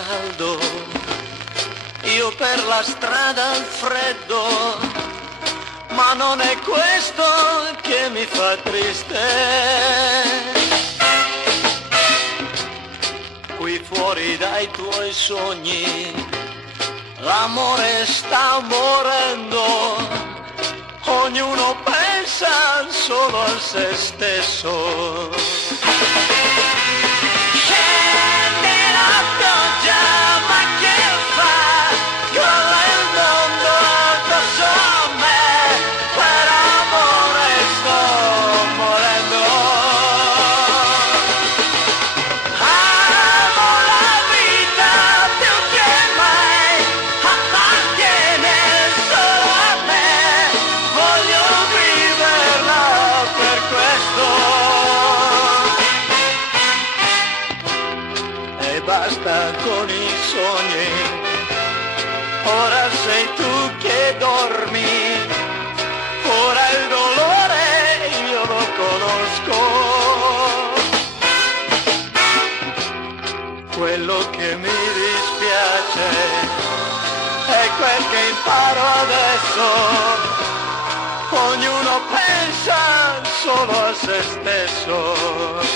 caldo, io per la strada al freddo, ma non è questo che mi fa triste. Qui fuori dai tuoi sogni, l'amore sta morendo, ognuno pensa solo a se stesso. Basta con i sogni, ora sei tu che dormi, ora il dolore io lo conosco. Quello che mi dispiace è quel che imparo adesso, ognuno pensa solo a se stesso.